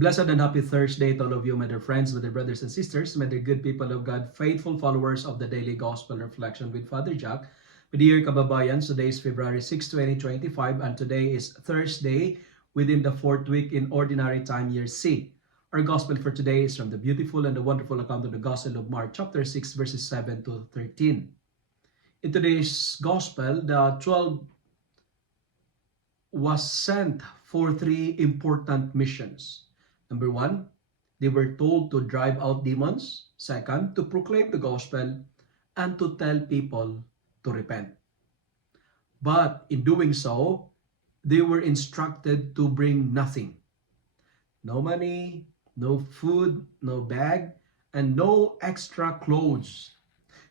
Blessed and happy Thursday to all of you, my dear friends, my dear brothers and sisters, my dear good people of God, faithful followers of the Daily Gospel Reflection with Father Jack. My dear kababayan, today is February 6, 2025, and today is Thursday within the fourth week in Ordinary Time Year C. Our Gospel for today is from the beautiful and the wonderful account of the Gospel of Mark, chapter 6, verses 7 to 13. In today's Gospel, the 12 was sent for three important missions. Number one, they were told to drive out demons. Second, to proclaim the gospel and to tell people to repent. But in doing so, they were instructed to bring nothing. No money, no food, no bag, and no extra clothes.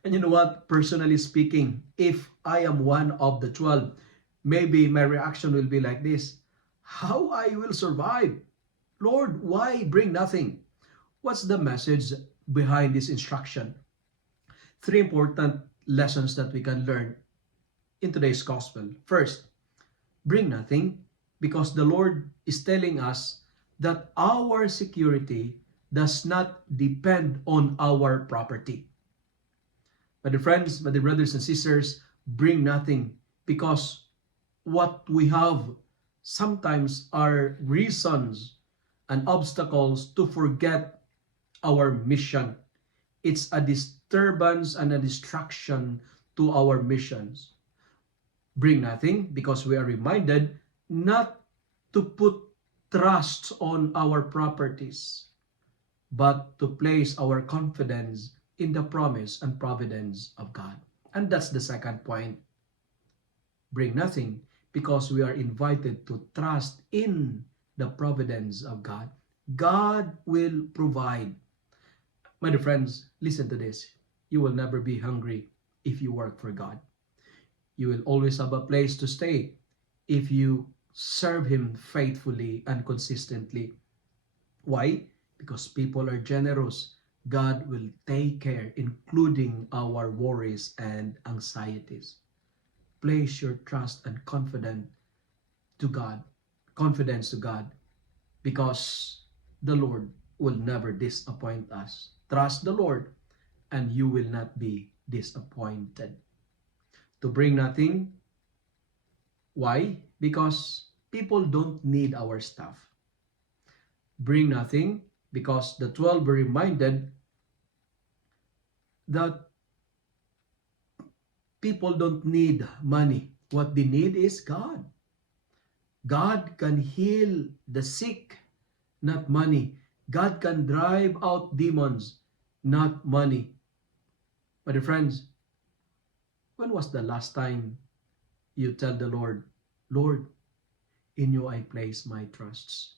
And you know what? Personally speaking, if I am one of the 12, maybe my reaction will be like this: how I will survive? Lord, why bring nothing? What's the message behind this instruction? Three important lessons that we can learn in today's gospel. First, bring nothing because the Lord is telling us that our security does not depend on our property. My dear friends, my dear brothers and sisters, bring nothing because what we have sometimes are reasons and obstacles to forget our mission. It's a disturbance and a distraction to our missions. Bring nothing because we are reminded not to put trust on our properties, but to place our confidence in the promise and providence of God. And that's the second point. Bring nothing because we are invited to trust in the providence of God. God will provide. My dear friends, listen to this. You will never be hungry if you work for God. You will always have a place to stay if you serve Him faithfully and consistently. Why? Because people are generous. God will take care, including our worries and anxieties. Place your trust and confidence to God, because the Lord will never disappoint us. Trust the Lord and you will not be disappointed. To bring nothing. Why? Because people don't need our stuff. Bring nothing because the 12 were reminded that people don't need money. What they need is God. God can heal the sick, not money. God can drive out demons, not money. My dear friends, when was the last time you tell the Lord, Lord, in you I place my trusts?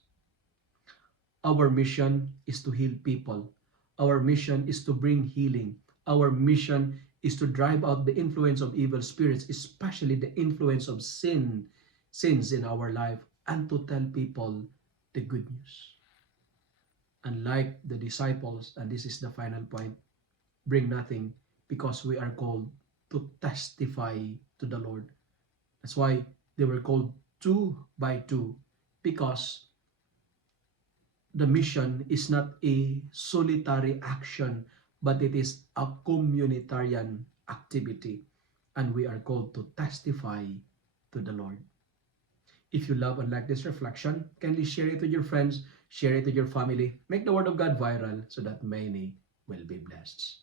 Our mission is to heal people. Our mission is to bring healing. Our mission is to drive out the influence of evil spirits, especially the influence of sins in our life, and to tell people the good news. Unlike the disciples, and this is the final point, bring nothing because we are called to testify to the Lord. That's why they were called 2 by 2, because the mission is not a solitary action, but it is a communitarian activity, and we are called to testify to the Lord. If you love and like this reflection, kindly share it with your friends, share it with your family, make the Word of God viral so that many will be blessed.